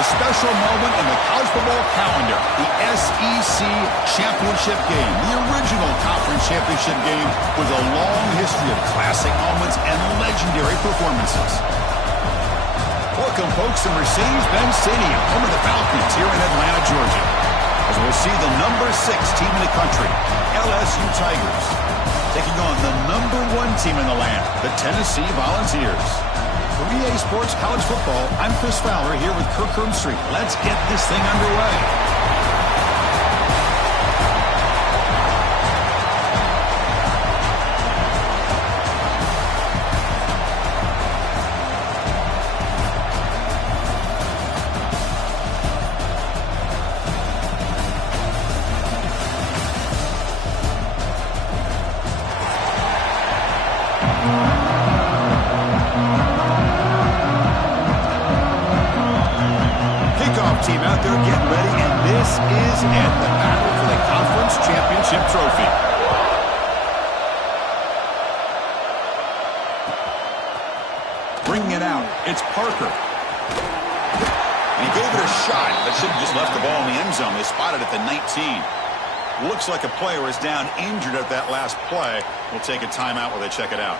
a special moment in the college football calendar, the SEC Championship game. The original conference championship game with a long history of classic moments and legendary performances. Welcome, folks, to Mercedes-Benz Stadium, home of the Falcons here in Atlanta, Georgia, as we'll see the number 6 team in the country, LSU Tigers, taking on the number 1 team in the land, the Tennessee Volunteers. For EA Sports College Football, I'm Chris Fowler here with Kirk Herbstreit. Let's get this thing underway. Team out there getting ready, and this is it, the battle for the conference championship trophy. Bringing it out, it's Parker. And he gave it a shot, but should have just left the ball in the end zone. They spotted it at the 19. Looks like a player is down injured at that last play. We'll take a timeout while they check it out.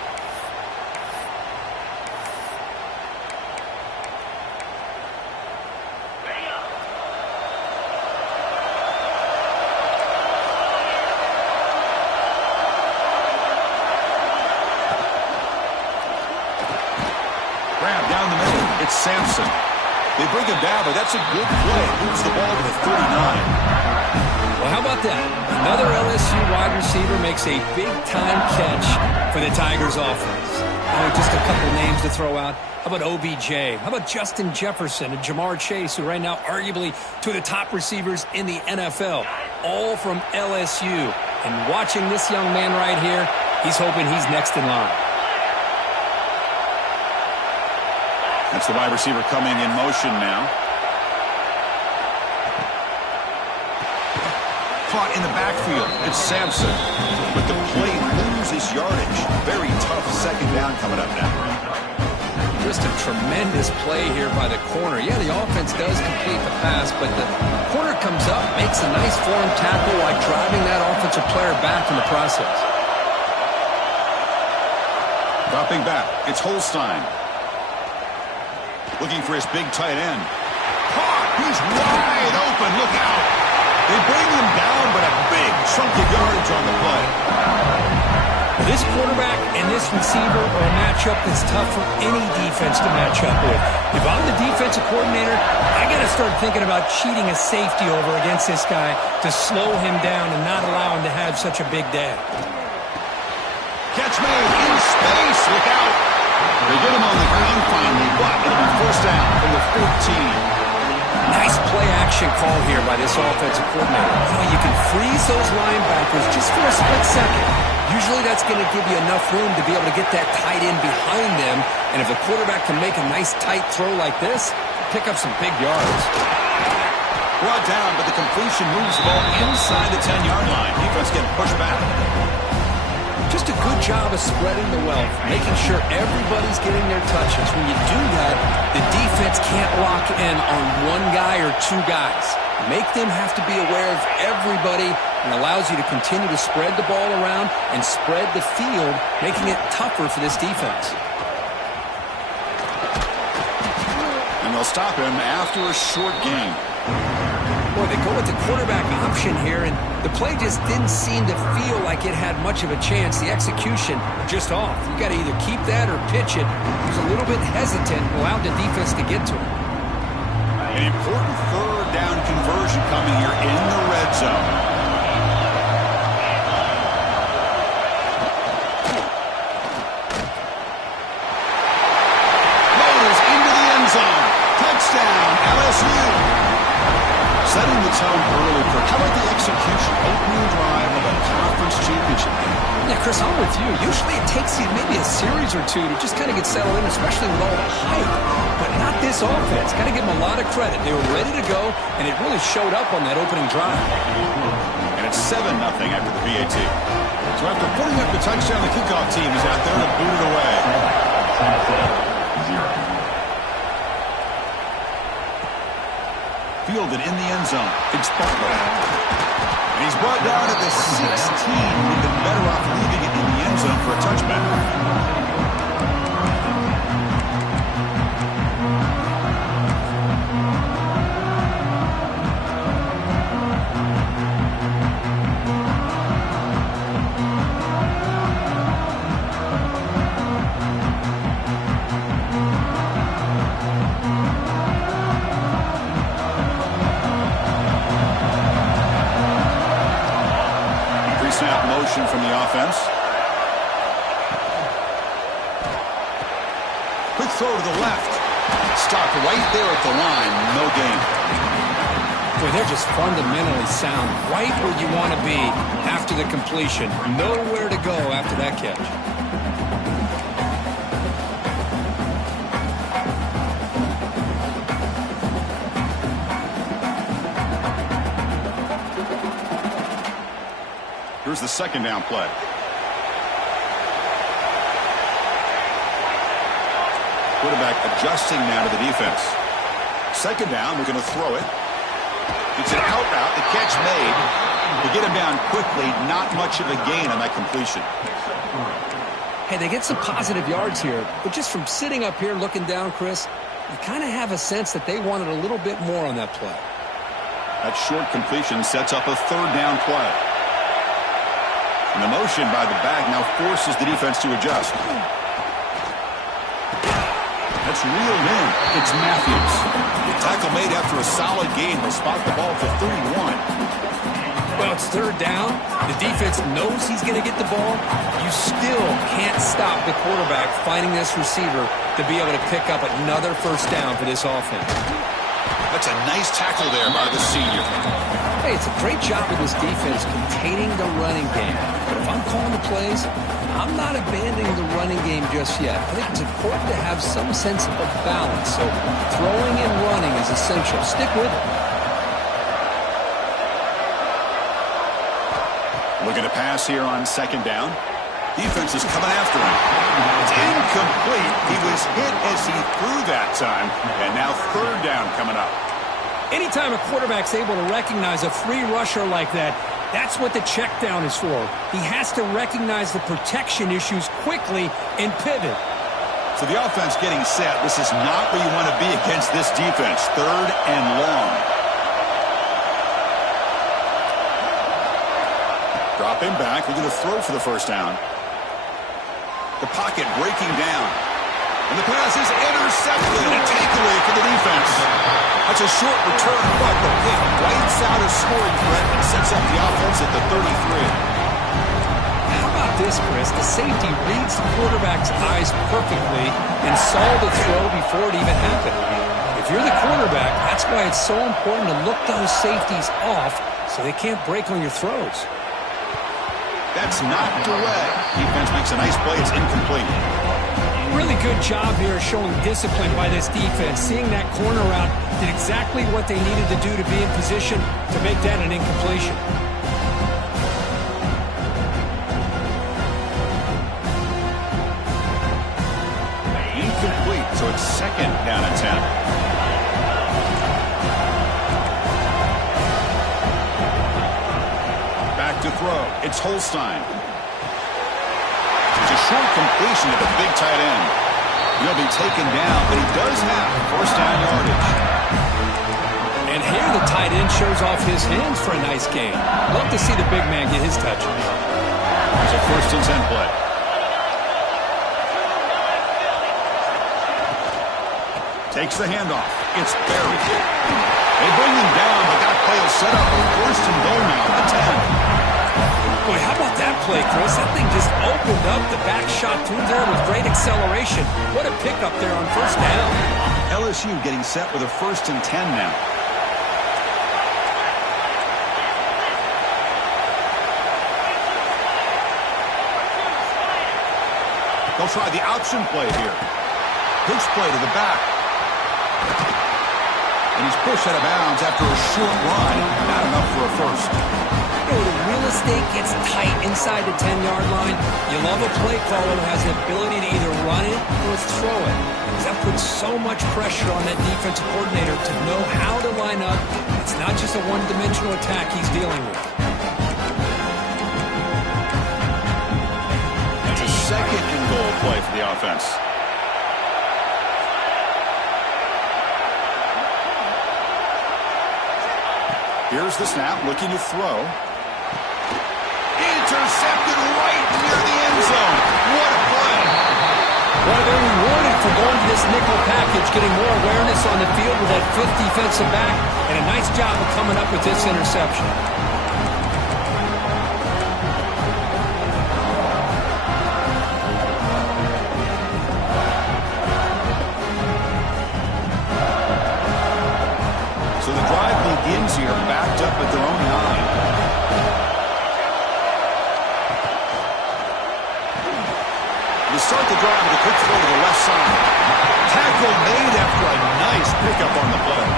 Grab down the middle. It's Sampson. They bring him down, but that's a good play. Moves the ball to the 39. Well, how about that? Another LSU wide receiver makes a big-time catch for the Tigers offense. Oh, just a couple names to throw out. How about OBJ? How about Justin Jefferson and Jamar Chase, who right now arguably two of the top receivers in the NFL, all from LSU. And watching this young man right here, he's hoping he's next in line. That's the wide receiver coming in motion now. Caught in the backfield. It's Sampson. But the play loses yardage. Very tough second down coming up now. Just a tremendous play here by the corner. Yeah, the offense does complete the pass, but the corner comes up, makes a nice form tackle while driving that offensive player back in the process. Dropping back. It's Holstein. Looking for his big tight end. Caught! He's wide open. Look out! They bring him down, but a big chunk of yardage on the play. This quarterback and this receiver are a matchup that's tough for any defense to match up with. If I'm the defensive coordinator, I got to start thinking about cheating a safety over against this guy to slow him down and not allow him to have such a big day. Catch made in space. Look out! They get him on the ground finally, but it'll be first down from the 14. Nice play action call here by this offensive coordinator. You can freeze those linebackers just for a split second. Usually that's going to give you enough room to be able to get that tight end behind them. And if the quarterback can make a nice tight throw like this, pick up some big yards. Brought down, but the completion moves the ball inside the 10-yard line. Defense getting pushed back. Just a good job of spreading the wealth, making sure everybody's getting their touches. When you do that, the defense can't lock in on one guy or two guys. Make them have to be aware of everybody and allows you to continue to spread the ball around and spread the field, making it tougher for this defense. And they'll stop him after a short gain. Boy, they go with the quarterback option here, and the play just didn't seem to feel like it had much of a chance. The execution just off. You got to either keep that or pitch it. He was a little bit hesitant, allowed the defense to get to him. An important third down conversion coming here in the red zone. Motors into the end zone. Touchdown, LSU. Setting the tone early for how about the execution, opening drive of a conference championship game. Yeah, Chris, I'm with you. Usually it takes you maybe a series or two to just kind of get settled in, especially with all the hype. But not this offense. Got to give them a lot of credit. They were ready to go, and it really showed up on that opening drive. And it's 7-0 after the VAT. So after putting up the touchdown, the kickoff team is out there to boot it away. Fielded in the end zone. It's Butler. And he's brought down at the 16. Would have been better off leaving it in the end zone for a touchback. Snap motion from the offense. Quick throw to the left. Stopped right there at the line. No gain. Boy, they're just fundamentally sound. Right where you want to be after the completion. Nowhere to go after that catch. Here's the second down play. Quarterback adjusting now to the defense. Second down, we're going to throw it. It's an out route. The catch made. To get him down quickly, not much of a gain on that completion. Hey, they get some positive yards here, but just from sitting up here looking down, Chris, you kind of have a sense that they wanted a little bit more on that play. That short completion sets up a third down play. And the motion by the back now forces the defense to adjust. That's reeled in. It's Matthews. The tackle made after a solid gain will spot the ball for 31. Well, it's third down. The defense knows he's going to get the ball. You still can't stop the quarterback finding this receiver to be able to pick up another first down for this offense. That's a nice tackle there by the senior. Hey, it's a great job with this defense containing the running game. But if I'm calling the plays, I'm not abandoning the running game just yet. I think it's important to have some sense of balance. So throwing and running is essential. Stick with it. Looking to pass here on second down. Defense is coming after him. It's incomplete. He was hit as he threw that time. And now third down coming up. Anytime a quarterback's able to recognize a free rusher like that, that's what the check down is for. He has to recognize the protection issues quickly and pivot. So the offense getting set. This is not where you want to be against this defense. Third and long. Drop him back. We're going to throw for the first down. The pocket breaking down. And the pass is intercepted. A takeaway for the defense. That's a short return, but the pick whites out a scoring threat and sets up the offense at the 33. How about this, Chris? The safety reads the quarterback's eyes perfectly and saw the throw before it even happened. If you're the quarterback, that's why it's so important to look those safeties off so they can't break on your throws. That's knocked away. Defense makes a nice play. It's incomplete. Really good job here showing discipline by this defense. Seeing that corner route did exactly what they needed to do to be in position to make that an incompletion. Incomplete, so it's second down and 10. Back to throw. It's Holstein. It's a short completion to the big tight end. He'll be taken down, but he does have first down yardage. And here the tight end shows off his hands for a nice gain. Love to see the big man get his touches. It's a first and 10 play. Takes the handoff. It's buried. They bring him down, but that play will set up a first and goal now at the 10. Boy, how about that play, Chris? That thing just opened up. The back shot through there with great acceleration. What a pickup there on first down. LSU getting set with a first and 10 now. They'll try the option play here. Pitch play to the back. And he's pushed out of bounds after a short run. Not enough for a first. The real estate gets tight in inside the 10-yard line. You love a play caller who has the ability to either run it or throw it. That puts so much pressure on that defensive coordinator to know how to line up. It's not just a one-dimensional attack he's dealing with. That's a second and goal play for the offense. Here's the snap, looking to throw. Intercepted right near the end zone. What a play. Well, they're rewarded for going to this nickel package, getting more awareness on the field with that fifth defensive back, and a nice job of coming up with this interception. So the drive begins here, backed up at their own 9. You start the drive with a quick throw to the left side. Tackle made after a nice pickup on the play.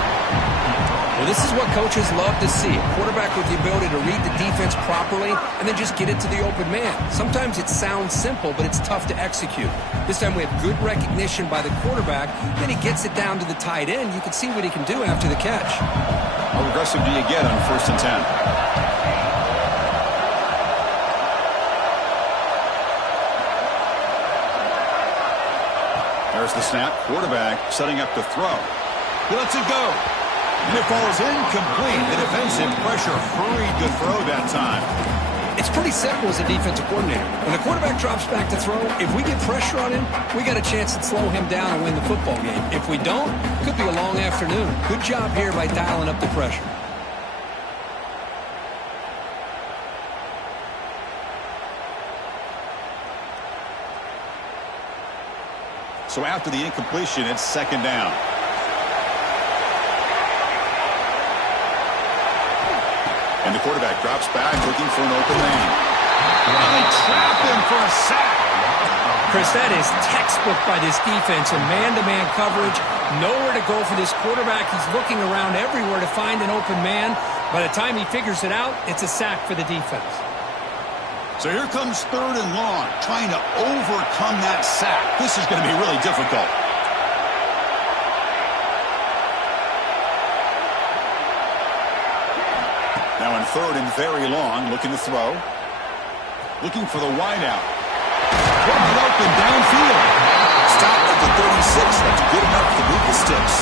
Well, this is what coaches love to see. A quarterback with the ability to read the defense properly and then just get it to the open man. Sometimes it sounds simple, but it's tough to execute. This time we have good recognition by the quarterback. Then he gets it down to the tight end. You can see what he can do after the catch. How aggressive do you get on 1st and 10? There's the snap. Quarterback setting up to throw. He lets it go. And it falls incomplete. The defensive pressure hurried to throw that time. It's pretty simple as a defensive coordinator. When the quarterback drops back to throw, if we get pressure on him, we got a chance to slow him down and win the football game. If we don't, it could be a long afternoon. Good job here by dialing up the pressure. So after the incompletion, it's 2nd down. And the quarterback drops back looking for an open man. And they trap him for a sack. Chris, that is textbook by this defense. A man-to-man coverage. Nowhere to go for this quarterback. He's looking around everywhere to find an open man. By the time he figures it out, it's a sack for the defense. So here comes 3rd and long, trying to overcome that sack. This is going to be really difficult. Now in 3rd and very long, looking to throw. Looking for the wideout. Wide open downfield. Stopped at the 36. That's good enough to move the sticks.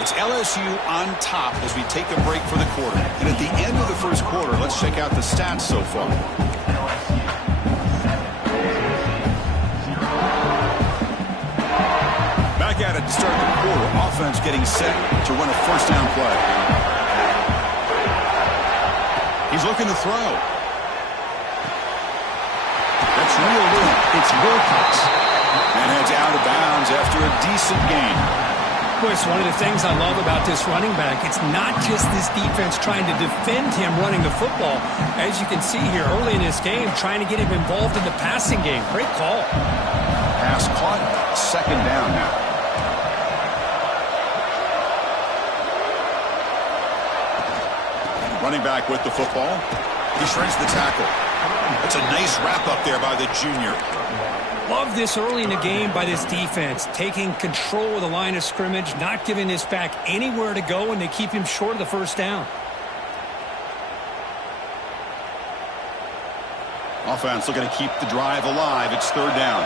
It's LSU on top as we take a break for the quarter. And at the end of the 1st quarter, let's check out the stats so far. Back at it to start the quarter. Offense getting set to run a 1st down play. He's looking to throw. That's reeled in. It's Wilcox. And heads out of bounds after a decent gain. Boy, it's one of the things I love about this running back. It's not just this defense trying to defend him running the football. As you can see here early in this game, trying to get him involved in the passing game. Great call. Pass caught. 2nd down now. Running back with the football. He shreds the tackle. That's a nice wrap up there by the junior. Love this early in the game by this defense, taking control of the line of scrimmage, not giving this back anywhere to go, and they keep him short of the 1st down. Offense looking to keep the drive alive. It's 3rd down.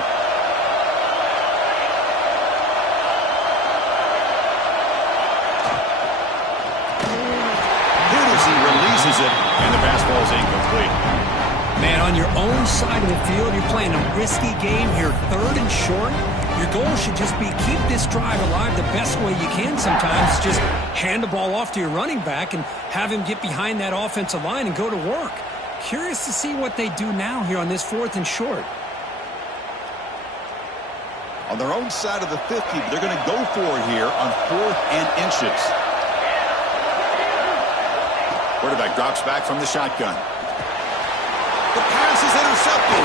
Here as he releases it, and the pass ball is incomplete. Man, on your own side of the field, you're playing a risky game here, 3rd and short. Your goal should just be keep this drive alive the best way you can sometimes. Just hand the ball off to your running back and have him get behind that offensive line and go to work. Curious to see what they do now here on this 4th and short. On their own side of the 50, they're going to go for it here on 4th and inches. Quarterback drops back from the shotgun. The pass is intercepted.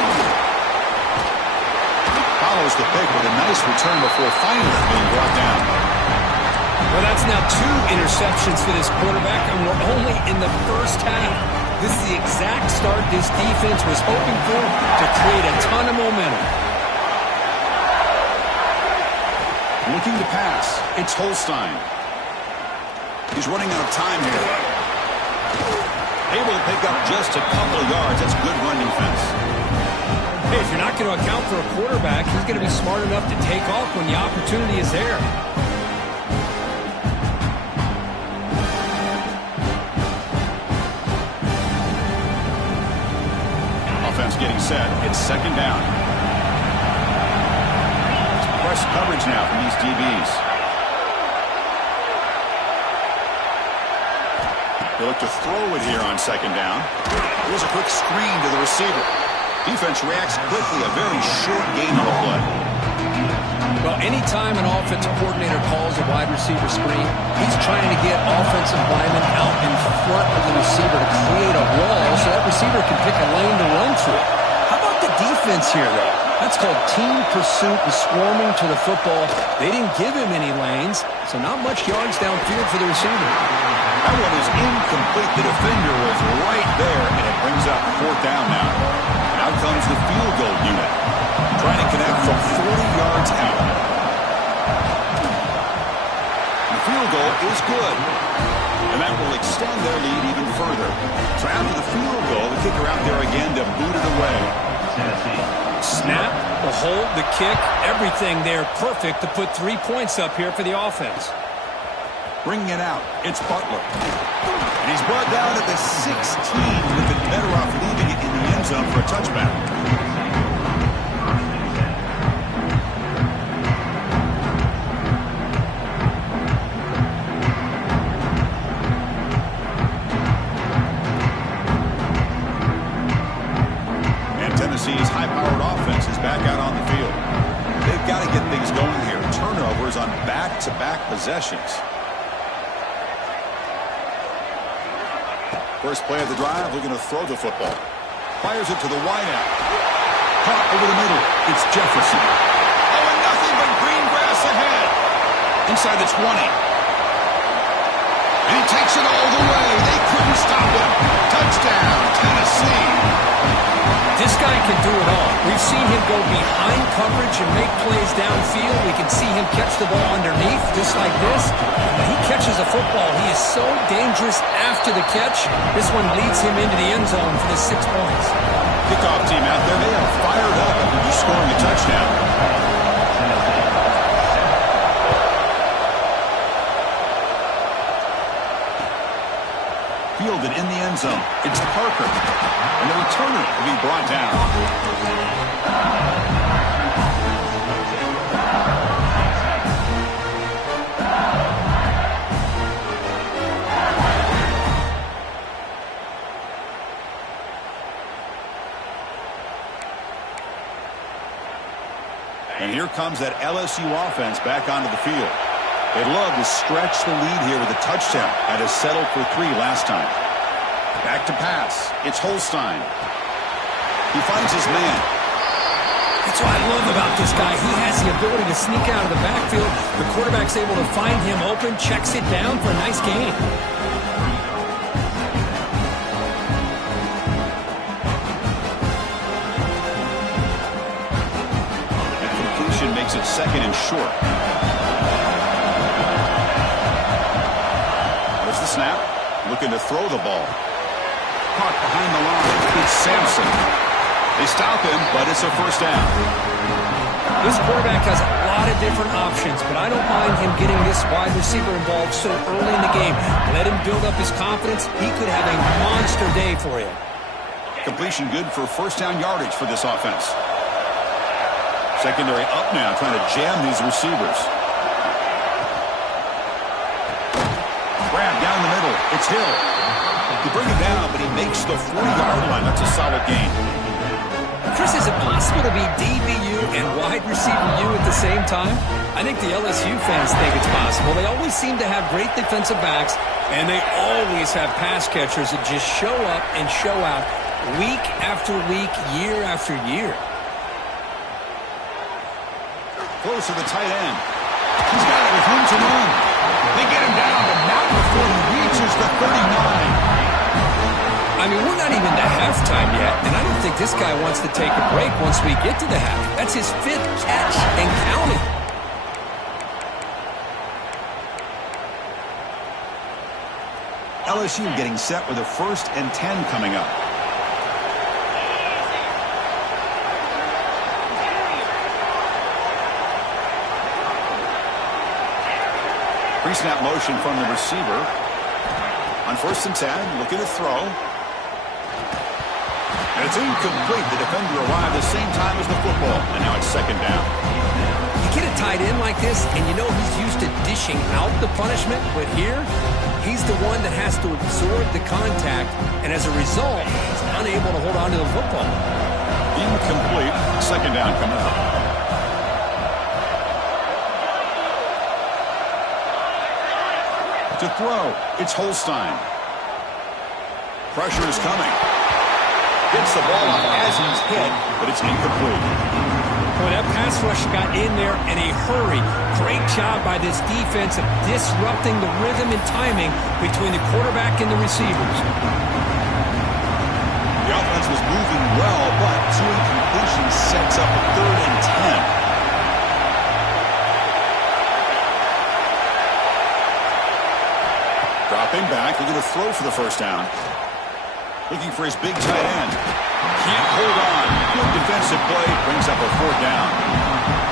Follows the pick with a nice return before finally being brought down. Well, that's now 2 interceptions for this quarterback, and we're only in the first half. This is the exact start this defense was hoping for to create a ton of momentum. Looking to pass. It's Holstein. He's running out of time here. Able to pick up just a couple of yards. That's good run defense. Hey, if you're not going to account for a quarterback, he's going to be smart enough to take off when the opportunity is there. Offense getting set. It's second down. It's press coverage now from these DBs. They look to throw it here on second down. Here's a quick screen to the receiver. Defense reacts quickly. A very short gain on the play. Well, anytime an offensive coordinator calls a wide receiver screen, he's trying to get offensive linemen out in front of the receiver to create a wall so that receiver can pick a lane to run through. How about the defense here, though? That's called team pursuit and swarming to the football. They didn't give him any lanes, so not much yards downfield for the receiver. That one is incomplete. The defender was right there, and it brings up 4th down now. And out comes the field goal unit, trying to connect from 40 yards out. The field goal is good, and that will extend their lead even further. So after the field goal, the kicker out there again to boot it away. Snap, the hold, the kick, everything there perfect to put 3 points up here for the offense. Bringing it out, it's Butler. And he's brought down at the 16. Would have been better off leaving it in the end zone for a touchback. And Tennessee's high-powered offense is back out on the field. They've got to get things going here. Turnovers on back-to-back possessions. First play of the drive, looking to throw the football. Fires it to the wideout. Caught over the middle. It's Jefferson. Oh, and nothing but green grass ahead. Inside the 20. And he takes it all the way. They couldn't stop him. Touchdown, Tennessee. This guy can do it all. We've seen him go behind coverage and make plays downfield. We can see him catch the ball underneath, just like this. When he catches a football, he is so dangerous after the catch. This one leads him into the end zone for the 6 points. Kickoff team out there, they are fired up after just scoring a touchdown. Fielded in the end zone. It's Parker. And the returner will be brought down. And here comes that LSU offense back onto the field. They'd love to stretch the lead here with a touchdown. That is settled for 3 last time. Back to pass. It's Holstein. He finds his man. That's what I love about this guy. He has the ability to sneak out of the backfield. The quarterback's able to find him open, checks it down for a nice gain. And completion makes it 2nd and short. There's the snap. Looking to throw the ball. Caught behind the line. It's Sampson. They stop him, but it's a 1st down. This quarterback has a lot of different options, but I don't mind him getting this wide receiver involved so early in the game. Let him build up his confidence. He could have a monster day for you. Completion good for 1st down yardage for this offense. Secondary up now, trying to jam these receivers. Grab down the middle. It's Hill. He bring him down, but he makes the 40-yard line. That's a solid gain. Chris, is it possible to be DBU and wide receiver U at the same time? I think the LSU fans think it's possible. They always seem to have great defensive backs, and they always have pass catchers that just show up and show out week after week, year after year. Close to the tight end. He's got it with room to run. They get him down, but not before he reaches the 39. I mean, we're not even to halftime yet, and I don't think this guy wants to take a break once we get to the half. That's his 5th catch and counting. LSU getting set with a 1st and 10 coming up. Pre-snap motion from the receiver. On 1st and 10, looking to throw. And it's incomplete. The defender arrived the same time as the football, and now it's 2nd down. You get a tight end like this, and you know he's used to dishing out the punishment, but here, he's the one that has to absorb the contact, and as a result, he's unable to hold on to the football. Incomplete. 2nd down coming up. To throw, it's Holstein. Pressure is coming. Gets the ball off as he's hit, but it's incomplete. Boy, that pass rush got in there in a hurry. Great job by this defense of disrupting the rhythm and timing between the quarterback and the receivers. The offense was moving well, but 2 incompletions sets up a 3rd and 10. Dropping back, looking to throw for the 1st down. Looking for his big tight end. Can't hold on. Good defensive play. Brings up a 4th down.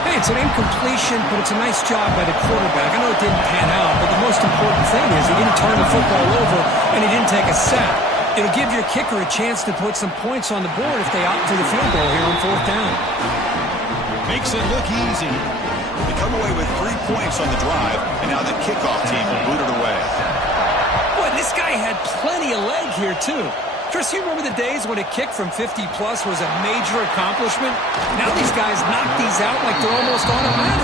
Hey, it's an incompletion, but it's a nice job by the quarterback. I know it didn't pan out, but the most important thing is he didn't turn the football over and he didn't take a sack. It'll give your kicker a chance to put some points on the board if they opt for the field goal here on 4th down. Makes it look easy. They come away with 3 points on the drive, and now the kickoff team will boot it away. Boy, this guy had plenty of leg here, too. Chris, you remember the days when a kick from 50-plus was a major accomplishment? Now these guys knock these out like they're almost automatic.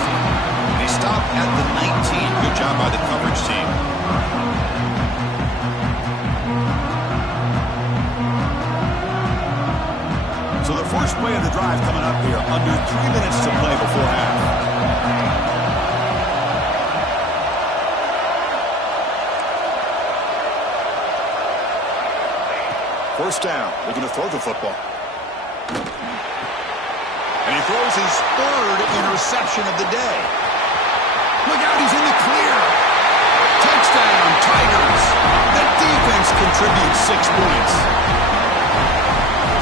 They stop at the 19. Good job by the coverage team. So the first play of the drive coming up here. Under 3 minutes to play before half. 1st down, looking to throw the football. And he throws his 3rd interception of the day. Look out, he's in the clear. Touchdown, Tigers. The defense contributes 6 points.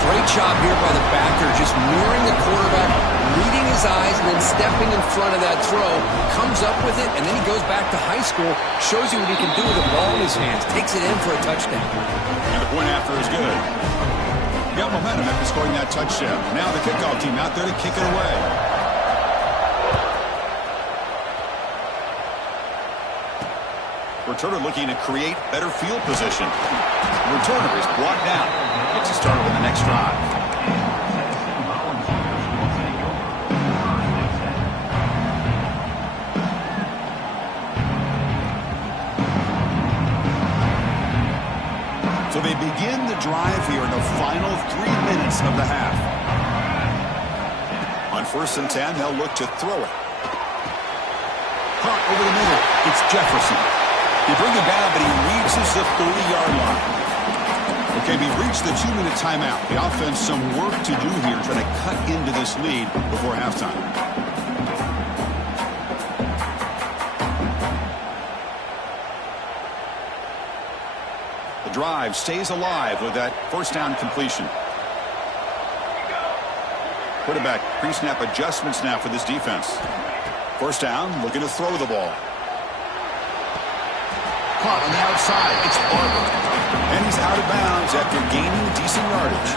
Great job here by the backer, just mirroring the quarterback, reading his eyes, and then stepping in front of that throw. Comes up with it, and then he goes back to high school, shows you what he can do with the ball in his hands, takes it in for a touchdown. And the point after is good. Got momentum after scoring that touchdown. Now the kickoff team out there to kick it away. Returner looking to create better field position. The returner is brought down. Gets us started on the next drive. So they begin the drive here in the final 3 minutes of the half. On 1st and 10, they'll look to throw it. Caught over the middle. It's Jefferson. They bring him down, but he reaches the 30-yard line. Okay, we've reached the 2-minute timeout. The offense some work to do here, trying to cut into this lead before halftime. The drive stays alive with that 1st down completion. Quarterback pre-snap adjustments now for this defense. 1st down, looking to throw the ball. Caught on the outside. It's Barber. And he's out of bounds after gaining decent yardage.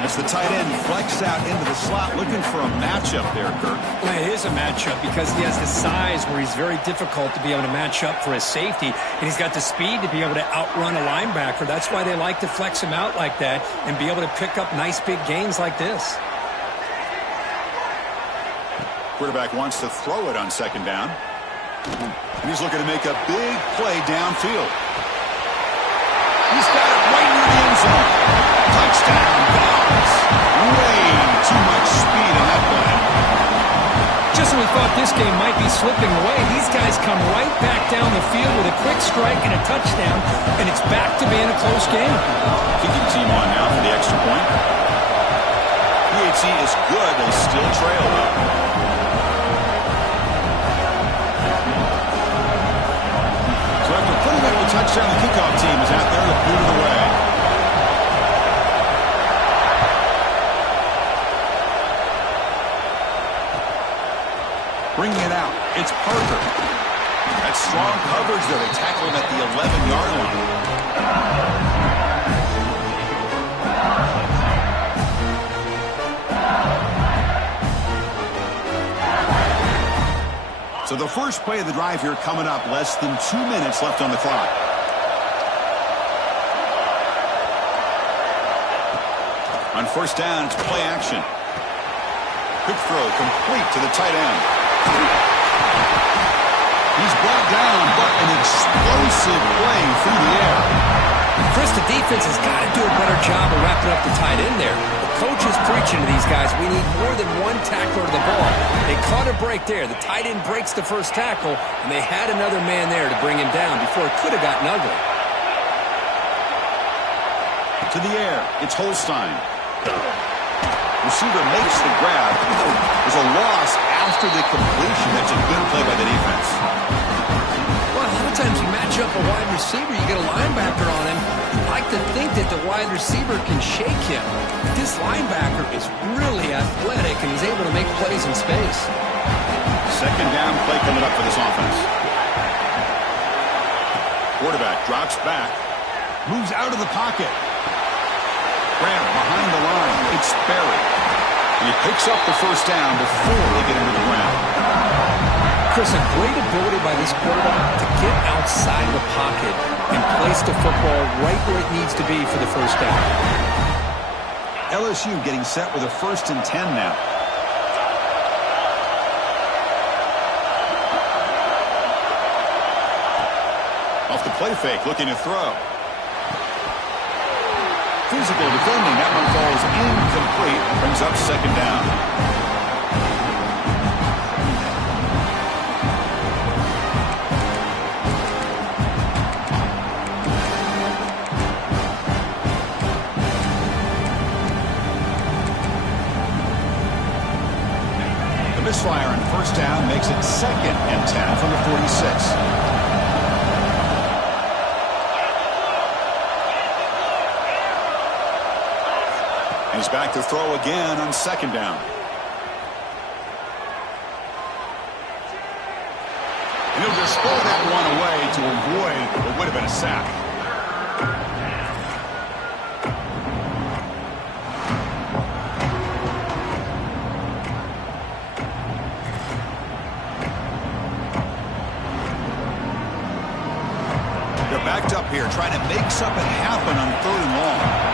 As the tight end flex out into the slot, looking for a matchup there, Kirk. Well, it is a matchup because he has the size where he's very difficult to be able to match up for his safety, and he's got the speed to be able to outrun a linebacker. That's why they like to flex him out like that and be able to pick up nice big gains like this. Quarterback wants to throw it on second down. And he's looking to make a big play downfield. He's got it right near the end zone. Touchdown, Dogs. Way too much speed in that play. Just when we thought this game might be slipping away, these guys come right back down the field with a quick strike and a touchdown, and it's back to being a close game. Kicking team on now for the extra point. PHC is good. They still trail, though. So after putting up a touchdown, the kickoff team is out there to boot it away. Bringing it out, it's Parker. That's strong coverage there. They tackle him at the 11-yard line. So the first play of the drive here coming up, less than 2 minutes left on the clock. On first down, it's play action. Quick throw, complete to the tight end. He's brought down, but an explosive play through the air. Chris, the defense has got to do a better job of wrapping up the tight end there. The coach is preaching to these guys, we need more than one tackler to the ball. They caught a break there. The tight end breaks the first tackle, and they had another man there to bring him down before it could have gotten ugly. To the air, it's Holstein. Receiver makes the grab. There's a loss after the completion. That's a good play by the defense. Well, a lot of times you match up a wide receiver, you get a linebacker on him. I like to think that the wide receiver can shake him. But this linebacker is really athletic and he's able to make plays in space. Second down play coming up for this offense. Quarterback drops back. Moves out of the pocket. Grab behind the line. It's Berry. And he picks up the first down before they get into the ground. Chris, a great ability by this quarterback to get outside of the pocket and place the football right where it needs to be for the first down. LSU getting set with a 1st and 10 now. Off the play fake, looking to throw. Physical defending. That one falls incomplete. Brings up second down. The misfire on first down makes it 2nd and 10 from the 46. He's back to throw again on second down. And he'll just throw that one away to avoid what would have been a sack. They're backed up here, trying to make something happen on 3rd and long.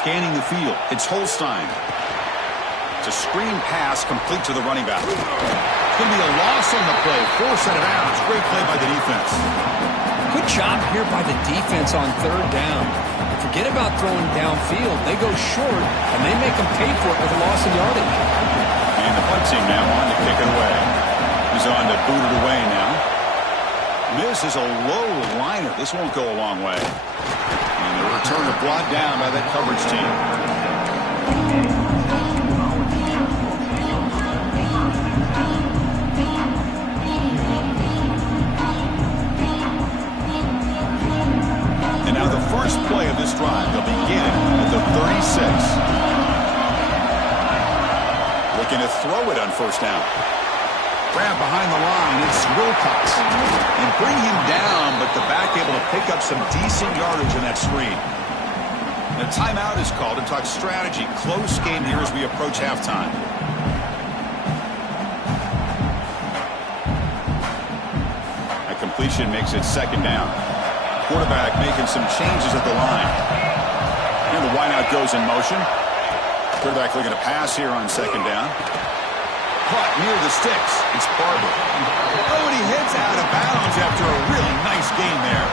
Scanning the field, it's Holstein. It's a screen pass complete to the running back. It's going to be a loss on the play. Force it out. It's a great play by the defense. Good job here by the defense on 3rd down. Forget about throwing downfield. They go short, and they make them pay for it with a loss of yardage. And the punt team now on to kick it away. He's on to boot it away now. This is a low liner. This won't go a long way. And the returner brought down by that coverage team. And now the first play of this drive, they'll begin at the 36. Looking to throw it on first down. Grab behind the line. It's Wilcox. And bring him down, but the back able to pick up some decent yardage in that screen. The timeout is called to talk strategy. Close game here as we approach halftime. A completion makes it second down. Quarterback making some changes at the line. And the wideout goes in motion. Quarterback looking to pass here on second down. Caught near the sticks. It's Barber. Oh, and he heads out of bounds after a really nice gain there.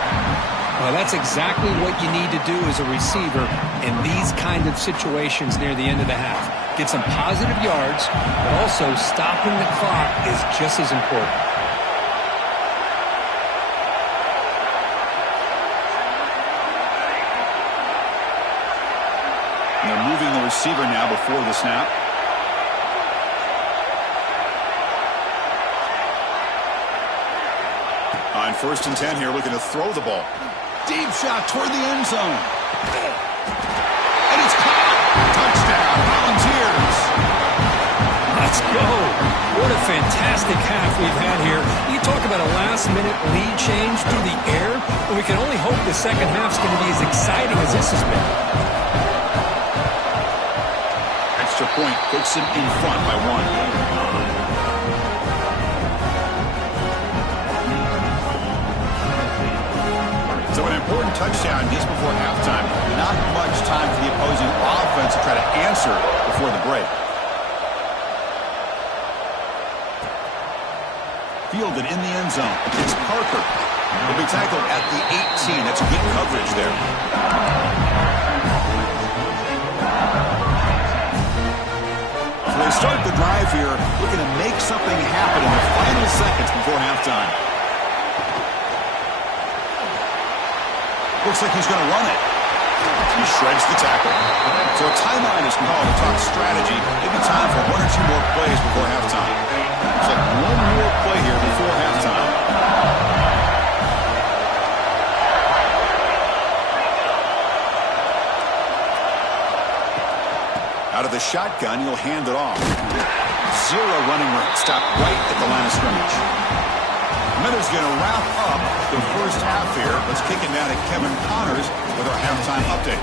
Well, that's exactly what you need to do as a receiver in these kind of situations near the end of the half. Get some positive yards, but also stopping the clock is just as important. And they're moving the receiver now before the snap. On 1st and 10 here, looking to throw the ball. Deep shot toward the end zone. And it's caught. Touchdown, Volunteers. Let's go. What a fantastic half we've had here. You talk about a last-minute lead change through the air, and we can only hope the second half's going to be as exciting as this has been. Extra point puts him in front by 1. So an important touchdown just before halftime. Not much time for the opposing offense to try to answer before the break. Fielded in the end zone. It's Parker. He'll be tackled at the 18. That's good coverage there. So they start the drive here, looking to make something happen in the final seconds before halftime. Looks like he's going to run it. He shreds the tackle. So a timeout is called to talk strategy. Maybe time for 1 or 2 more plays before halftime. Looks like 1 more play here before halftime. Out of the shotgun, he'll hand it off. 0 running room. Stop right at the line of scrimmage. Minutes going to wrap up the first half here. Let's kick it down to Kevin Connors with our halftime update.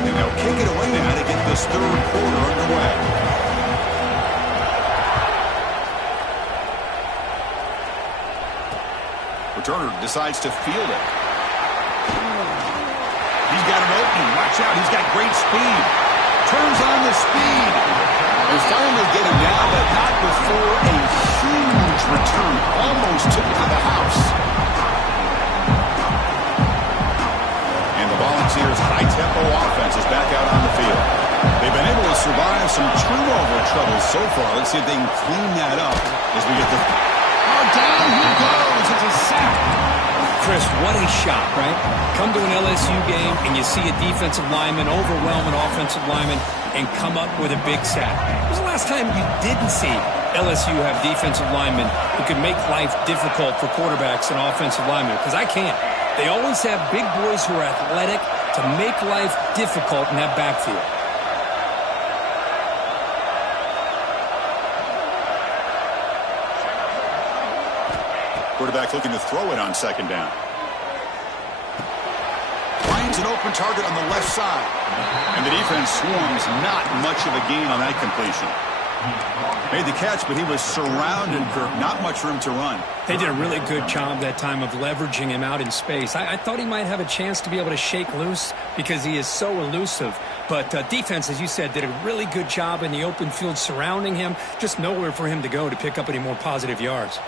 And they'll kick it away now to get this third quarter underway. Returner decides to field it. He's got an opening. Watch out. He's got great speed. Turns on the speed. And finally get him down, but not before a huge return. Almost took it to the house. And the Volunteers' high-tempo offense is back out on the field. They've been able to survive some turnover trouble so far. Let's see if they can clean that up as we get the... Oh, down he goes. It's a sack. Chris, what a shot, right? Come to an LSU game and you see a defensive lineman overwhelm an offensive lineman and come up with a big sack. When was the last time you didn't see LSU have defensive linemen who can make life difficult for quarterbacks and offensive linemen? Because I can't. They always have big boys who are athletic to make life difficult in that backfield. Quarterback looking to throw it on second down. Finds an open target on the left side. And the defense swarms. Not much of a gain on that completion. Made the catch, but he was surrounded for not much room to run. They did a really good job that time of leveraging him out in space. I thought he might have a chance to be able to shake loose because he is so elusive. But defense, as you said, did a really good job in the open field surrounding him. Just nowhere for him to go to pick up any more positive yards.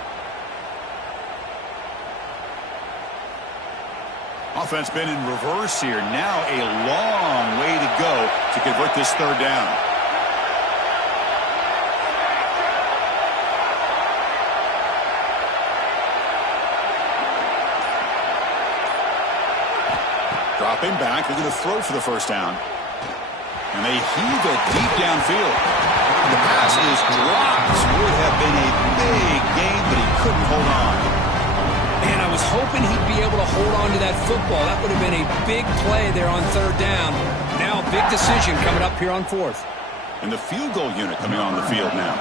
Offense been in reverse here. Now a long way to go to convert this third down. Dropping back, they're going to throw for the first down. And they heave it deep downfield. The pass is dropped. Would have been a big gain, but he couldn't hold on. Man, I was hoping he'd be able to hold on to that football. That would have been a big play there on third down. Now a big decision coming up here on fourth. And the field goal unit coming on the field now.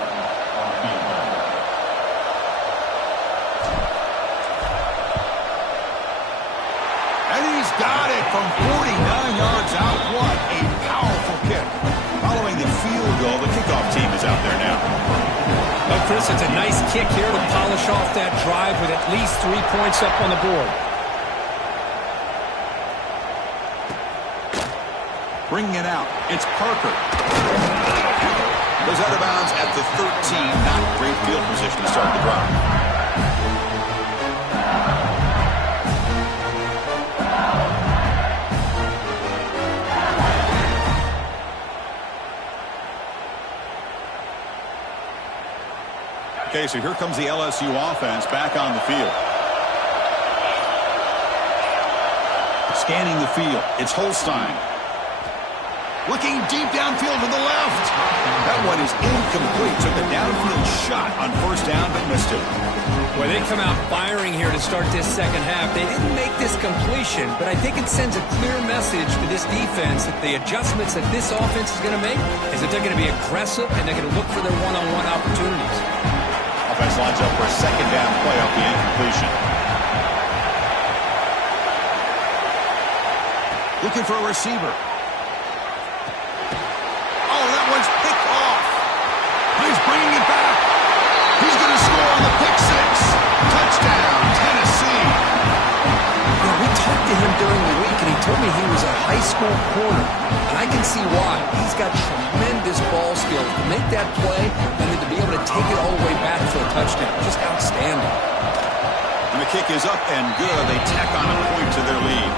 And he's got it from 49 yards out. What a powerful kick. Following the field goal, the kickoff team is out there now. Well, Chris, it's a nice kick here to polish off that drive with at least 3 points up on the board. Bringing it out, it's Parker. Goes out of bounds at the 13. Not great field position to start the drive. Okay, so here comes the LSU offense back on the field. Scanning the field, it's Holstein. Looking deep downfield to the left. That one is incomplete. Took a downfield shot on first down, but missed it. Well, they come out firing here to start this second half. They didn't make this completion, but I think it sends a clear message to this defense that the adjustments that this offense is going to make is that they're going to be aggressive and they're going to look for their one-on-one opportunities. Offense lines up for a second down play off the incompletion. Looking for a receiver. Oh, that one's picked off. He's bringing it back. He's going to score on the pick six. Touchdown, Tennessee. Yeah, we talked to him during the week, and he told me he was a high school corner. And I can see why. He's got tremendous ball skills to make that play and then to be able to take it all the way back for a touchdown. Just outstanding. And the kick is up and good. They tack on a point to their lead.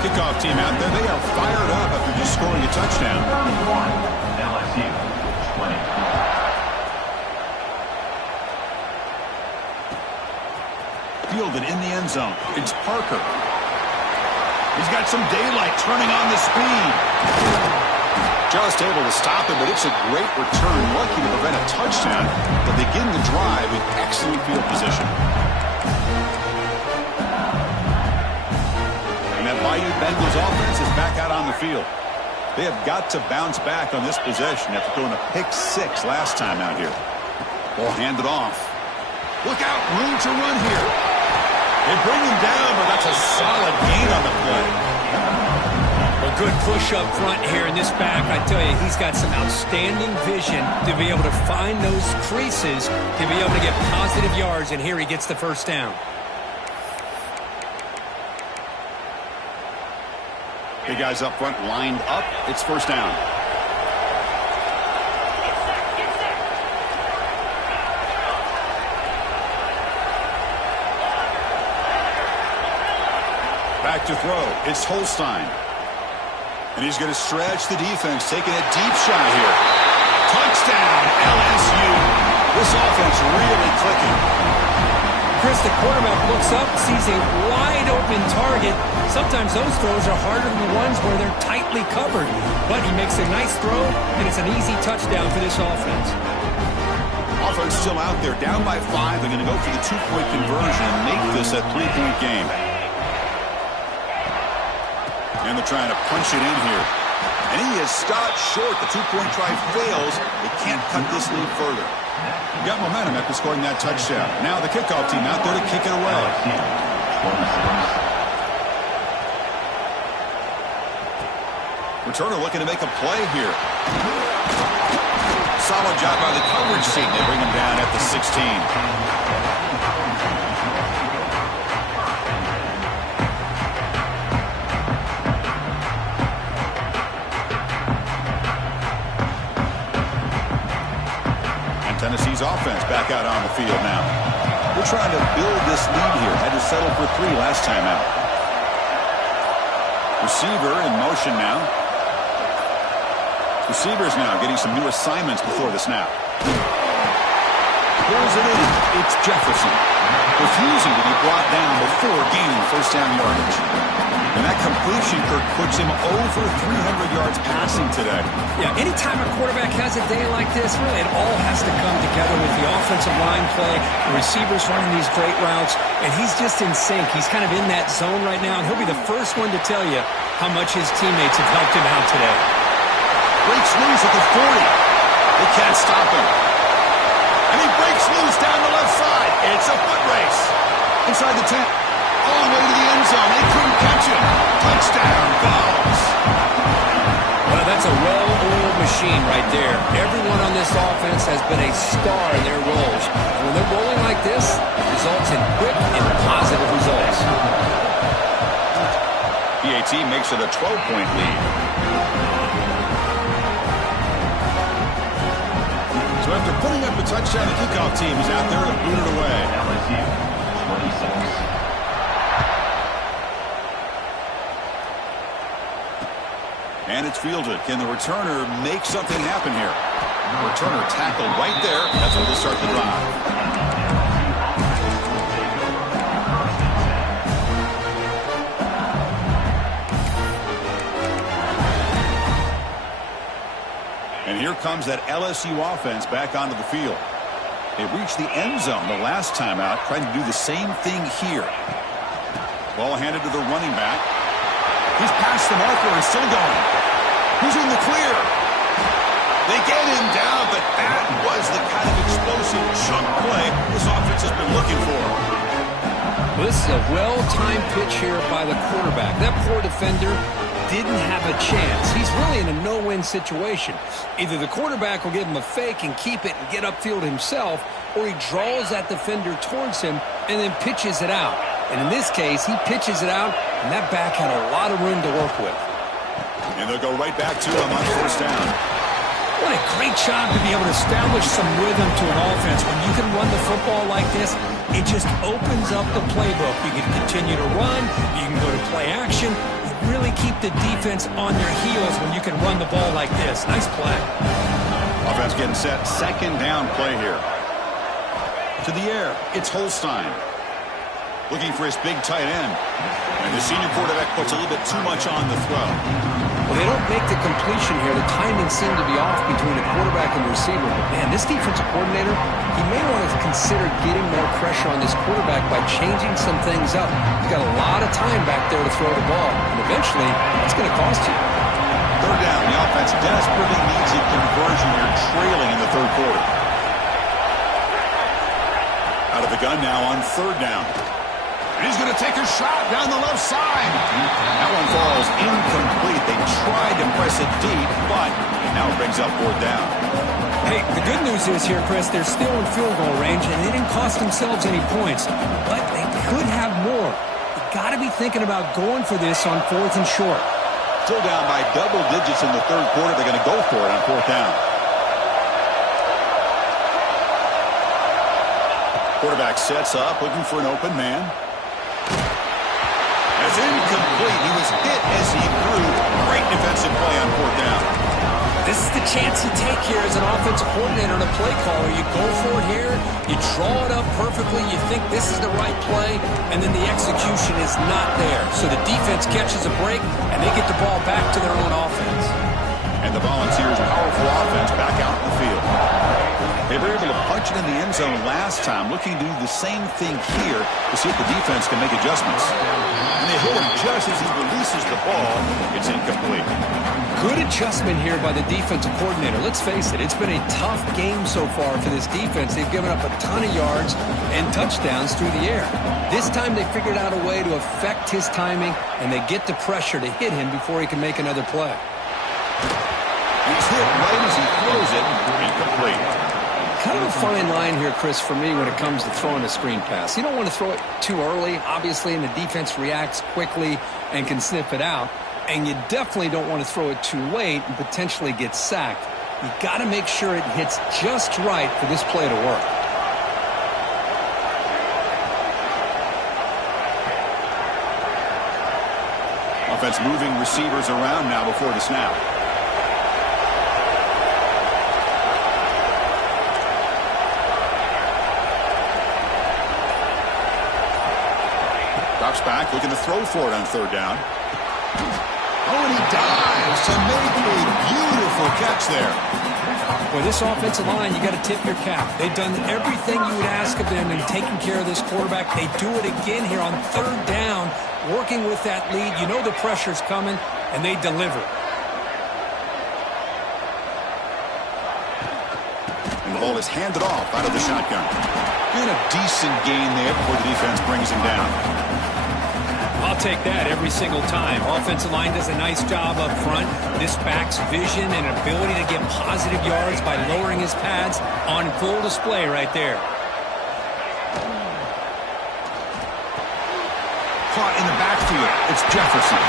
Kickoff team out there. They are fired up after just scoring a touchdown. LSU 20. Fielded in the end zone. It's Parker. He's got some daylight turning on the speed. Just able to stop it, but it's a great return. Lucky to prevent a touchdown, but they begin the drive with excellent field position. And that Bayou Bengals offense is back out on the field. They have got to bounce back on this possession after throwing a pick six last time out here. Ball handed off. Look out, room to run here. They bring him down, but that's a solid gain on the play. A good push up front here in this back. I tell you, he's got some outstanding vision to be able to find those creases, to be able to get positive yards, and here he gets the first down. Big guys up front lined up. It's first down. Back to throw. It's Holstein. And he's going to stretch the defense, taking a deep shot here. Touchdown, LSU. This offense really clicking. Chris, the quarterback looks up, sees a wide-open target. Sometimes those throws are harder than the ones where they're tightly covered. But he makes a nice throw, and it's an easy touchdown for this offense. Offense still out there, down by 5. They're going to go for the two-point conversion and make this a three-point game. And they're trying to punch it in here. And he is stopped short. The two-point try fails. They can't cut this lead further. Got momentum after scoring that touchdown. Now the kickoff team out there to kick it away. Returner looking to make a play here. Solid job by the coverage team. They bring him down at the 16. Tennessee's offense back out on the field now. We're trying to build this lead here. Had to settle for 3 last time out. Receiver in motion now. Receivers now getting some new assignments before the snap. Pulls it in. It's Jefferson. Refusing to be brought down before gaining first down yardage. And that completion, Kirk, puts him over 300 yards passing today. Yeah, anytime a quarterback has a day like this, really it all has to come together with the offensive line play, the receivers running these great routes, and he's just in sync. He's kind of in that zone right now, and he'll be the first one to tell you how much his teammates have helped him out today. breaks loose at the 40. They can't stop him. And he breaks loose down the left side. It's a foot race. Inside the 10. All the way to the end zone. They couldn't catch him. Touchdown, Vols. Well, that's a well-oiled machine right there. Everyone on this offense has been a star in their roles. And when they're rolling like this, it results in quick and positive results. PAT makes it a 12-point lead. So after putting up a touchdown, the kickoff team is out there to boot it away. LSU, 26. And it's fielded. Can the returner make something happen here? Returner tackled right there. That's where they'll start the drive. And here comes that LSU offense back onto the field. They reached the end zone the last time out, trying to do the same thing here. Ball handed to the running back. He's past the marker and still going. Who's in the clear? They get him down, but that was the kind of explosive chunk play this offense has been looking for. Well, this is a well-timed pitch here by the quarterback. That poor defender didn't have a chance. He's really in a no-win situation. Either the quarterback will give him a fake and keep it and get upfield himself, or he draws that defender towards him and then pitches it out. And in this case, he pitches it out, and that back had a lot of room to work with. And they'll go right back to him on first down. What a great job to be able to establish some rhythm to an offense. When you can run the football like this, it just opens up the playbook. You can continue to run. You can go to play action. You really keep the defense on their heels when you can run the ball like this. Nice play. Offense getting set. Second down play here. To the air. It's Holstein. Looking for his big tight end. And the senior quarterback puts a little bit too much on the throw. Well, they don't make the completion here. The timing seemed to be off between the quarterback and the receiver. But, man, this defensive coordinator, he may want to consider getting more pressure on this quarterback by changing some things up. He's got a lot of time back there to throw the ball. And eventually, it's going to cost you. Third down. The offense desperately needs a conversion here, trailing in the third quarter. Out of the gun now on third down. And he's going to take a shot down the left side. That one falls incomplete. They tried to press it deep, but now it brings up fourth down. Hey, the good news is here, Chris, they're still in field goal range, and they didn't cost themselves any points. But they could have more. You got to be thinking about going for this on fourth and short. Still down by double digits in the third quarter. They're going to go for it on fourth down. Quarterback sets up, looking for an open man. That's incomplete. He was hit as he threw. Great defensive play on fourth down. This is the chance you take here as an offensive coordinator and a play caller. You go for it here. You draw it up perfectly. You think this is the right play, and then the execution is not there. So the defense catches a break, and they get the ball back to their own offense. And the Volunteers' powerful offense back out in the field. They were able to punch it in the end zone last time, looking to do the same thing here to see if the defense can make adjustments. And they hit him just as he releases the ball. It's incomplete. Good adjustment here by the defensive coordinator. Let's face it, it's been a tough game so far for this defense. They've given up a ton of yards and touchdowns through the air. This time they figured out a way to affect his timing, and they get the pressure to hit him before he can make another play. He's hit right as he throws it. Incomplete. Kind of a fine line here, Chris, for me when it comes to throwing a screen pass. You don't want to throw it too early, obviously, and the defense reacts quickly and can sniff it out. And you definitely don't want to throw it too late and potentially get sacked. You got to make sure it hits just right for this play to work. Offense moving receivers around now before the snap. Drops back, looking to throw for it on third down. Oh, and he dives to make a beautiful catch there. Well, this offensive line, you got to tip your cap. They've done everything you would ask of them in taking care of this quarterback. They do it again here on third down, working with that lead. You know the pressure's coming, and they deliver. And the ball is handed off out of the shotgun. And a decent gain there before the defense brings him down. I'll take that every single time. Offensive line does a nice job up front. This back's vision and ability to get positive yards by lowering his pads on full display right there. Caught in the backfield. It's Jefferson.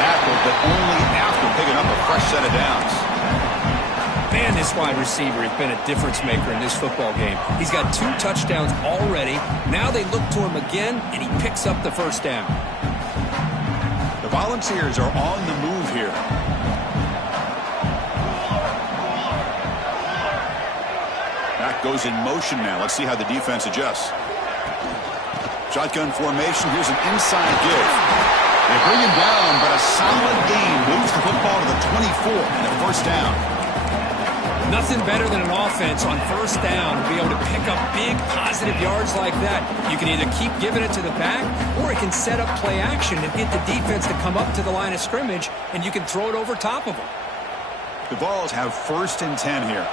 Tackled, but only after picking up a fresh set of downs. Man, this wide receiver has been a difference maker in this football game. He's got 2 touchdowns already. Now they look to him again, and he picks up the first down. The Volunteers are on the move here. Back goes in motion now. Let's see how the defense adjusts. Shotgun formation. Here's an inside give. They bring him down, but a solid gain moves the football to the 24 and a first down. Nothing better than an offense on first down to be able to pick up big positive yards like that. You can either keep giving it to the back, or it can set up play action and get the defense to come up to the line of scrimmage, and you can throw it over top of them. The Vols have 1st and 10 here.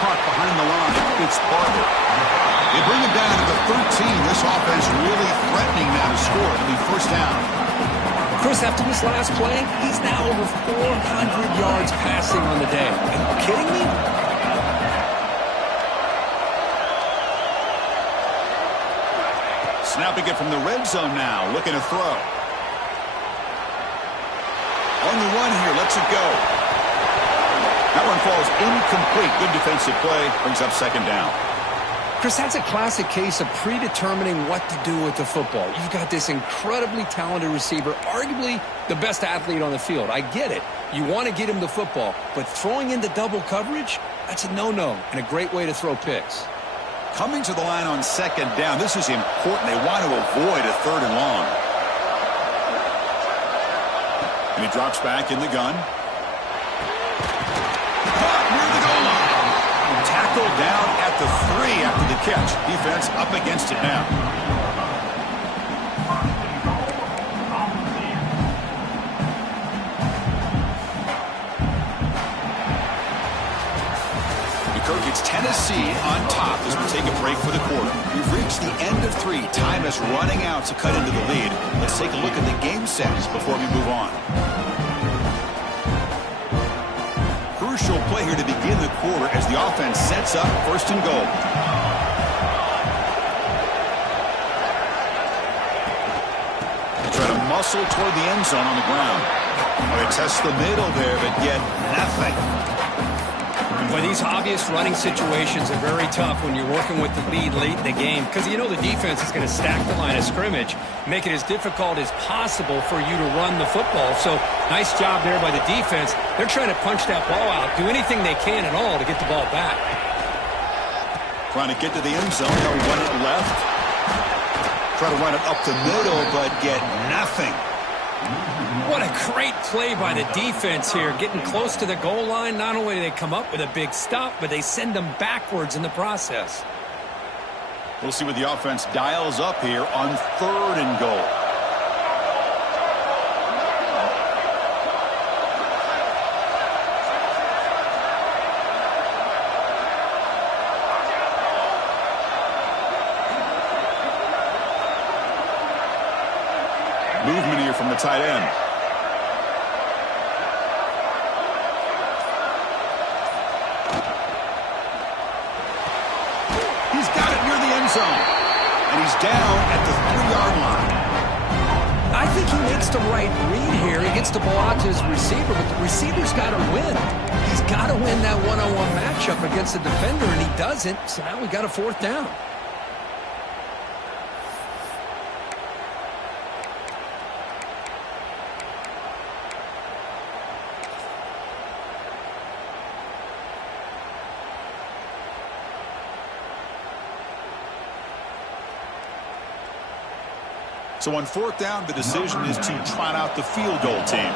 Caught behind the line. It's Barber. They bring him down to the 13. This offense really threatening now to score. It'll be first down. Chris, after this last play, he's now over 400 yards passing on the day. Are you kidding me? Snapping it from the red zone now. Looking to throw. On the run here. Lets it go. That one falls incomplete. Good defensive play. Brings up second down. Chris, that's a classic case of predetermining what to do with the football. You've got this incredibly talented receiver, arguably the best athlete on the field. I get it. You want to get him the football, but throwing into double coverage, that's a no-no and a great way to throw picks. Coming to the line on second down, this is important. They want to avoid a 3rd and long. And he drops back in the gun. Caught near the goal line. Tackled down at the 3 after the catch. Defense up against it now. Kirk, it's Tennessee on top as we take a break for the quarter. We've reached the end of 3. Time is running out to cut into the lead. Let's take a look at the game sets before we move on. Crucial play here to begin the quarter as the offense sets up 1st and goal. They try to muscle toward the end zone on the ground. They test the middle there, but get nothing. Well, these obvious running situations are very tough when you're working with the lead late in the game, because you know the defense is going to stack the line of scrimmage, make it as difficult as possible for you to run the football. So nice job there by the defense. They're trying to punch that ball out, do anything they can at all to get the ball back. Trying to get to the end zone. They'll run it left. Try to run it up the middle, but get nothing. What a great play by the defense here. Getting close to the goal line, not only do they come up with a big stop, but they send them backwards in the process. We'll see what the offense dials up here on 3rd and goal. Movement here from the tight end. He's got it near the end zone. And he's down at the 3-yard line. I think he makes the right read here. He gets the ball out to his receiver, but the receiver's got to win. He's got to win that one-on-one matchup against the defender, and he doesn't. So now we got a 4th down. So on 4th down, the decision is to trot out the field goal team.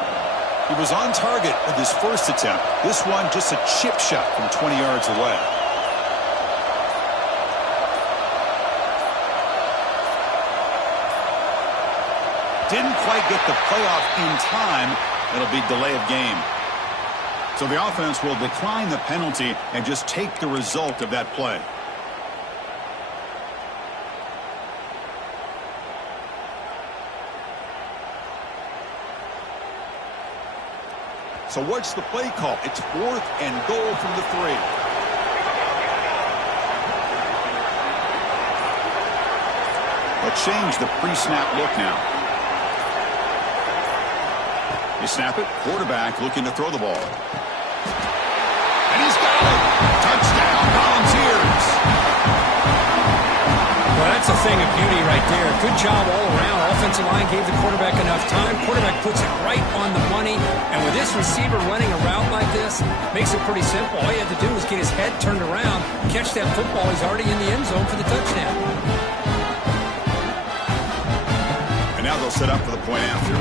He was on target with his first attempt. This one just a chip shot from 20 yards away. Didn't quite get the playoff in time. It'll be delay of game. So the offense will decline the penalty and just take the result of that play. So what's the play call? It's 4th and goal from the 3. They'll change the pre-snap look now. You snap it, quarterback looking to throw the ball. And he's got it! Touchdown, Volunteers! Well, that's a thing of beauty right there. Good job all around. Offensive line gave the quarterback enough time. Quarterback puts it right on the money. And with this receiver running a route like this, makes it pretty simple. All you have to do is get his head turned around, catch that football. He's already in the end zone for the touchdown. And now they'll set up for the point after.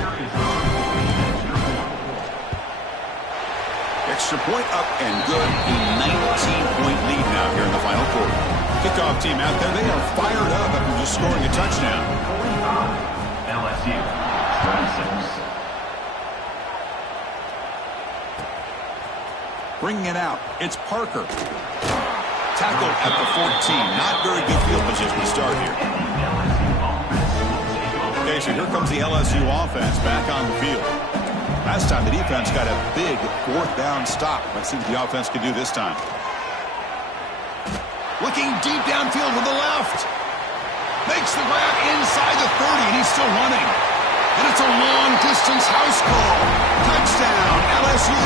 Extra point up and good. A 19-point lead now here in the final quarter. Kickoff team out there. They are fired up after just scoring a touchdown. LSU 26. Bringing it out. It's Parker. Tackled at the 14. Not very good field position to start here. Okay, so here comes the LSU offense back on the field. Last time the defense got a big 4th down stop. Let's see what the offense can do this time. Looking deep downfield to the left. Makes the grab inside the 30, and he's still running. And it's a long-distance house call. Touchdown, LSU.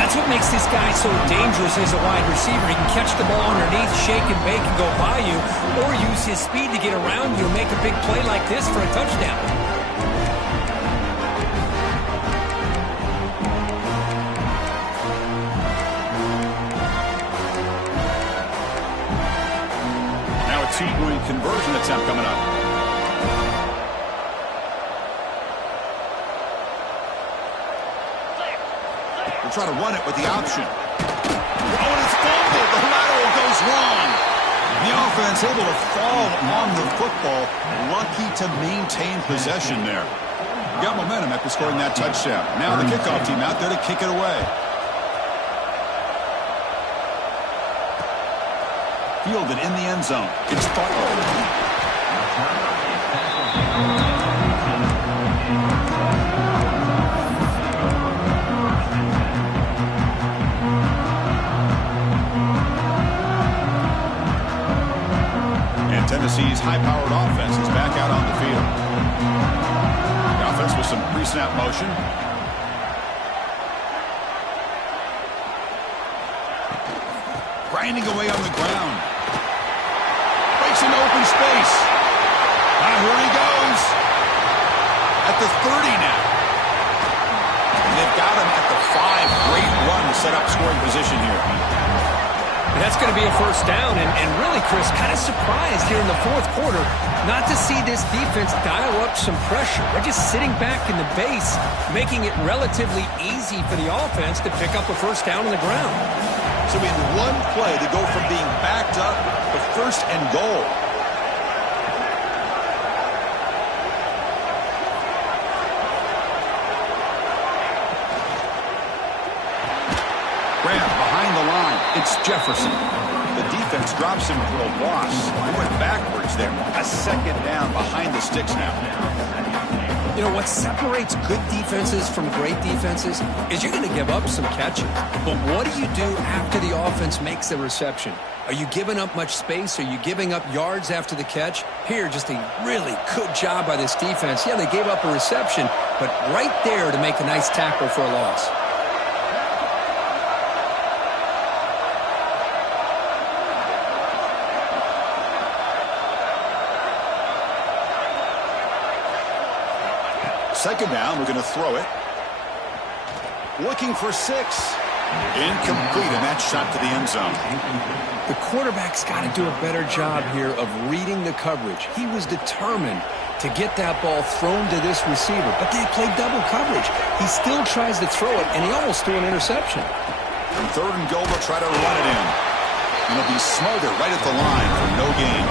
That's what makes this guy so dangerous as a wide receiver. He can catch the ball underneath, shake and bake and go by you, or use his speed to get around you and make a big play like this for a touchdown. Now a 2-point conversion attempt coming up. Try to run it with the option. Oh, and it's fumbled. The lateral goes wrong. The offense able to fall on the football. Lucky to maintain possession there. Got momentum after scoring that touchdown. Now the kickoff team out there to kick it away. Fielded in the end zone. It's Butler. Tennessee's high-powered offense is back out on the field. The offense with some pre-snap motion. Grinding away on the ground. Breaks into open space. Here he goes. At the 30 now. And they've got him at the 5. Great run to set up scoring position here. That's going to be a first down, and really, Chris, kind of surprised here in the 4th quarter not to see this defense dial up some pressure. They're just sitting back in the base, making it relatively easy for the offense to pick up a first down on the ground. So in one play to go from being backed up to 1st and goal. Behind the line, it's Jefferson. The defense drops him for a loss. He went backwards there. A 2nd down behind the sticks now. You know, what separates good defenses from great defenses is you're going to give up some catches. But what do you do after the offense makes the reception? Are you giving up much space? Are you giving up yards after the catch? Here, just a really good job by this defense. Yeah, they gave up a reception, but right there to make a nice tackle for a loss. Second down, we're going to throw it. Looking for 6. Incomplete, and that shot to the end zone. The quarterback's got to do a better job here of reading the coverage. He was determined to get that ball thrown to this receiver, but they played double coverage. He still tries to throw it, and he almost threw an interception. From 3rd and goal, they'll try to run it in. And he'll be smothered right at the line for no gain.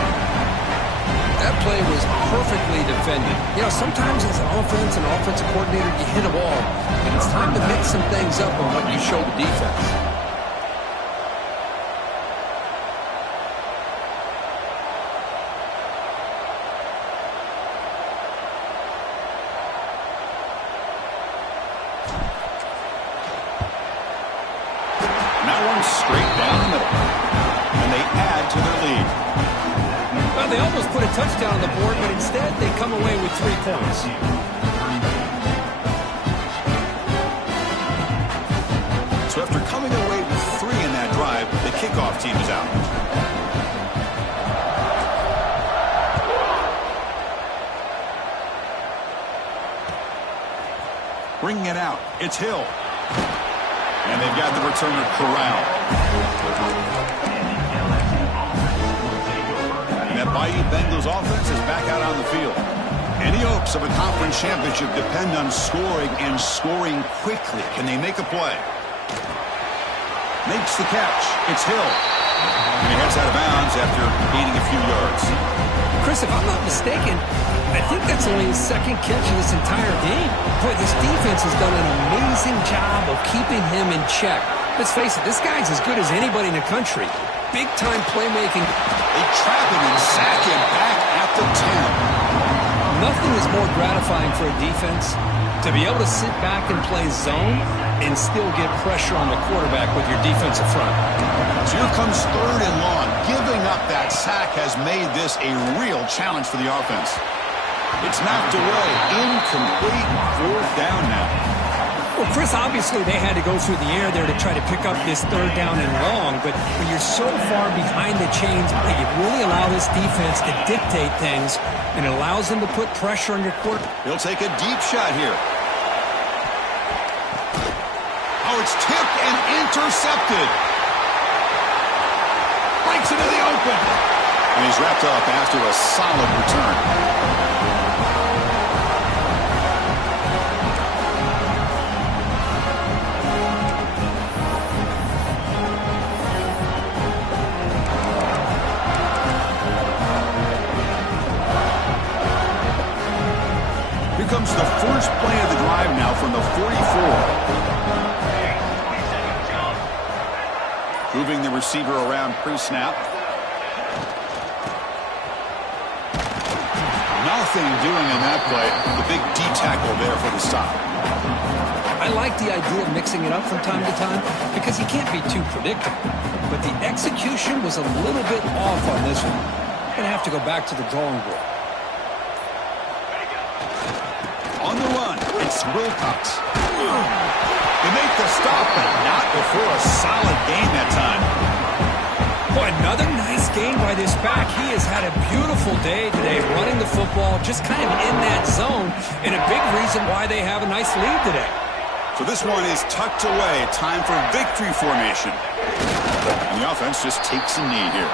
That play was perfectly defended. You know, sometimes as an offense and offensive coordinator, you hit a wall, and it's time to mix some things up on what you show the defense. That one's straight down the middle. And they add to their lead. Well, they almost put a touchdown on the board, but instead they come away with 3 points. So after coming away with 3 in that drive, the kickoff team is out. Bringing it out, it's Hill. And they've got the returner corralled. And that Bayou Bengals offense is back out on the field. Any hopes of a conference championship depend on scoring and scoring quickly. Can they make a play? Makes the catch. It's Hill. And he heads out of bounds after gaining a few yards. Chris, if I'm not mistaken, I think that's only his 2nd catch of this entire game. Boy, this defense has done an amazing job of keeping him in check. Let's face it, this guy's as good as anybody in the country. Big-time playmaking. They trap him and sack him back at the 10. Nothing is more gratifying for a defense to be able to sit back and play zone and still get pressure on the quarterback with your defensive front. So here comes 3rd and long. Giving up that sack has made this a real challenge for the offense. It's knocked away. Incomplete. 4th down now. Well, Chris, obviously they had to go through the air there to try to pick up this 3rd down and long, but when you're so far behind the chains, you really allow this defense to dictate things, and it allows them to put pressure on your quarterback. He'll take a deep shot here. Oh, it's tipped and intercepted. Breaks into the open. And he's wrapped up after a solid return. Here comes the first play of the drive now from the 44. Moving the receiver around pre-snap. Nothing doing in that play. The big D tackle there for the stop. I like the idea of mixing it up from time to time because you can't be too predictable. But the execution was a little bit off on this one. Going to have to go back to the drawing board. On the run, it's Wilcox. They make the stop, but not before a solid gain that time. Boy, another nice game by this back. He has had a beautiful day today running the football, just kind of in that zone, and a big reason why they have a nice lead today. So this one is tucked away. Time for victory formation. And the offense just takes a knee here.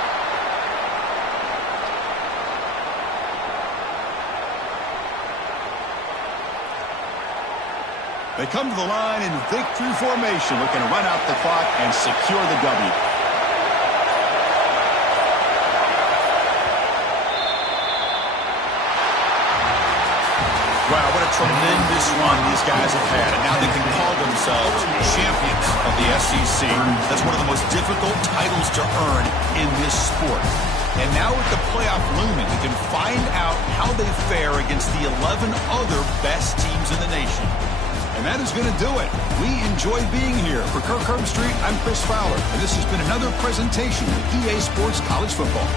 They come to the line in victory formation, looking to run out the clock and secure the W. Wow, what a tremendous run these guys have had, and now they can call themselves champions of the SEC. That's one of the most difficult titles to earn in this sport. And now with the playoff looming, we can find out how they fare against the 11 other best teams in the nation. And that is going to do it. We enjoy being here. For Kirk Herbstreit, I'm Chris Fowler, and this has been another presentation of EA Sports College Football.